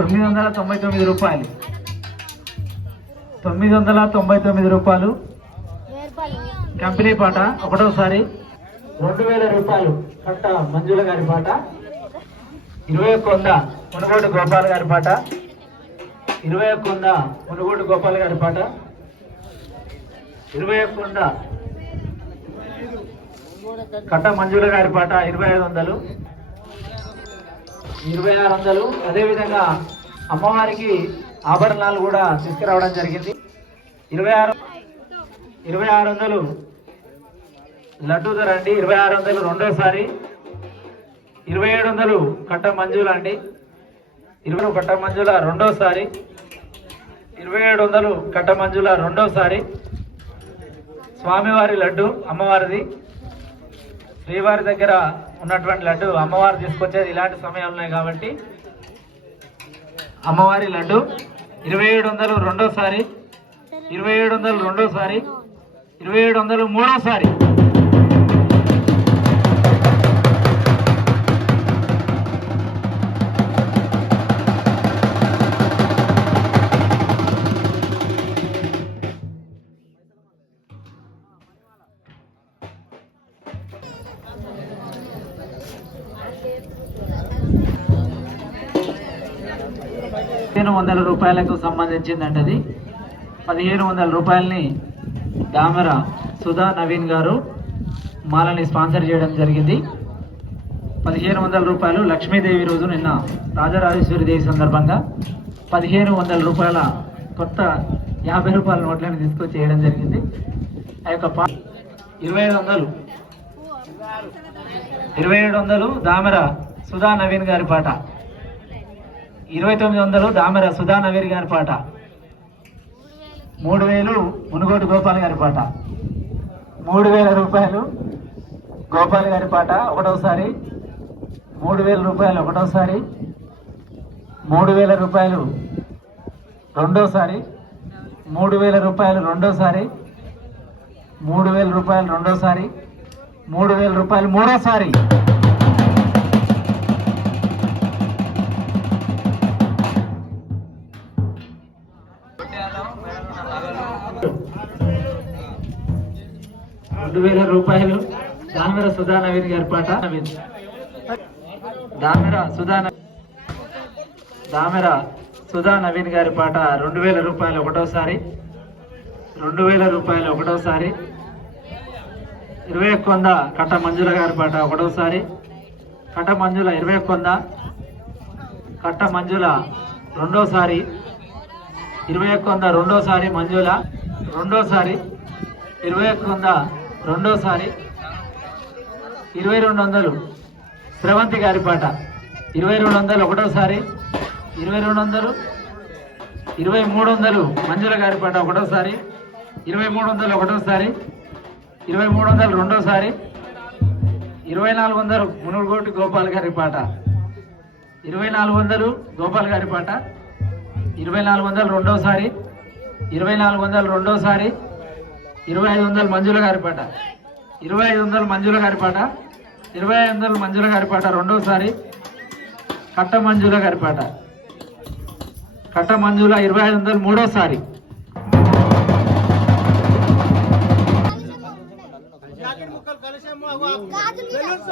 తొమ్మిది వందల తొంభై తొమ్మిది రూపాయలు. తొమ్మిది వందల తొంభై తొమ్మిది రూపాయలు. కంపెనీ పాట ఒకటోసారి. రెండు వేల రూపాయలు కట్ట మంజుల గారి పాట. ఇరవై ఒక్క వంద మునుగోడు గోపాల్ గారి పాట. ఇరవై ఒక్క వంద మునుగోడు గోపాల్ గారి పాట. ఇరవై ఒక్క వంద కట్ట మంజుల గారి పాట ఇరవై ఐదు వందలు. ఇరవై ఆరు వందలు. అదేవిధంగా అమ్మవారికి ఆభరణాలు కూడా తీసుకురావడం జరిగింది. ఇరవై ఆరు ఇరవై ఆరు వందలు. లడ్డు ధర అండి ఇరవై ఆరు వందలు రెండోసారి. ఇరవై ఏడు వందలు కట్ట మంజుల అండి. ఇరవై కట్ట మంజుల రెండోసారి. ఇరవై ఏడు వందలు కట్ట మంజుల రెండోసారి. స్వామివారి లడ్డు అమ్మవారిది. శ్రీవారి దగ్గర ఉన్నటువంటి లడ్డు అమ్మవారు తీసుకొచ్చేది ఇలాంటి సమయాలు కాబట్టి అమ్మవారి లడ్డు ఇరవై ఏడు వందలు రెండోసారి ఇరవై ఏడు వందలు రెండోసారి ఇరవై ఏడు వందలు మూడోసారి. పదిహేను వందల రూపాయలకు సంబంధించిందండి అది పదిహేను వందల రూపాయలని దామర సుధా నవీన్ గారు మాలని స్పాన్సర్ చేయడం జరిగింది. పదిహేను వందల రూపాయలు లక్ష్మీదేవి రోజు నిన్న రాజరాజేశ్వరి దేవి సందర్భంగా పదిహేను వందల రూపాయల కొత్త యాభై రూపాయల నోట్లను తీసుకొచ్చి చేయడం జరిగింది. ఆ యొక్క ఇరవై ఐదు వందలు ఇరవై ఏడు వందలు దామెర సుధా నవీన్ గారి పాట. ఇరవై తొమ్మిది వందలు దామెర సుధా నవీన్ గారి పాట. మూడు వేలు మునుగోడు గోపాల్ గారి పాట. మూడు వేల రూపాయలు గోపాల్ గారి పాట ఒకటోసారి. మూడు వేల రూపాయలు ఒకటోసారి. మూడు వేల రూపాయలు రెండోసారి. మూడు వేల రూపాయలు రెండోసారి. మూడు వేల రూపాయలు రెండోసారి. మూడు వేల రూపాయలు మూడోసారి. రెండు వేల రూపాయలు దామెర సుధా నవీన్ గారి పాట. నవీన్ దామెర సుధా దామెర సుధా నవీన్ గారి పాట రెండు వేల రూపాయలు ఒకటోసారి. రెండు వేల రూపాయలు ఒకటోసారి. ఇరవై ఒక్క వంద కట్ట మంజుల గారి పాట ఒకటోసారి. కట్ట మంజుల ఇరవై ఒక్క వంద కట్ట మంజుల రెండోసారి. ఇరవై ఒక్క వంద రెండోసారి మంజుల రెండోసారి ఇరవై ఒక్క వంద రెండోసారి. ఇరవై రెండు వందలు స్రవంతి గారి పాట. ఇరవై రెండు వందలు ఒకటోసారి. ఇరవై రెండు వందలు ఇరవై మూడు వందలు మంజుల గారి పాట ఒకటోసారి. ఇరవై మూడు వందలు ఒకటోసారి. ఇరవై మూడు వందలు రెండోసారి ఇరవై నాలుగు వందలు మునుగోటి గోపాల్ గారి పాట. ఇరవై నాలుగు వందలు గోపాల్ గారి పాట. ఇరవై నాలుగు వందలు రెండోసారి ఇరవై నాలుగు వందలు రెండోసారి ఇరవై ఐదు వందలు మంజుల గారి పాట. ఇరవై ఐదు వందలు మంజుల గారి పాట. ఇరవై ఐదు వందలు మంజుల గారి పాట రెండోసారి కట్ట మంజుల గారి పాట. కట్ట మంజుల ఇరవై ఐదు వందలు మూడోసారి. ગાજર મોકલ કરે છે હું આવું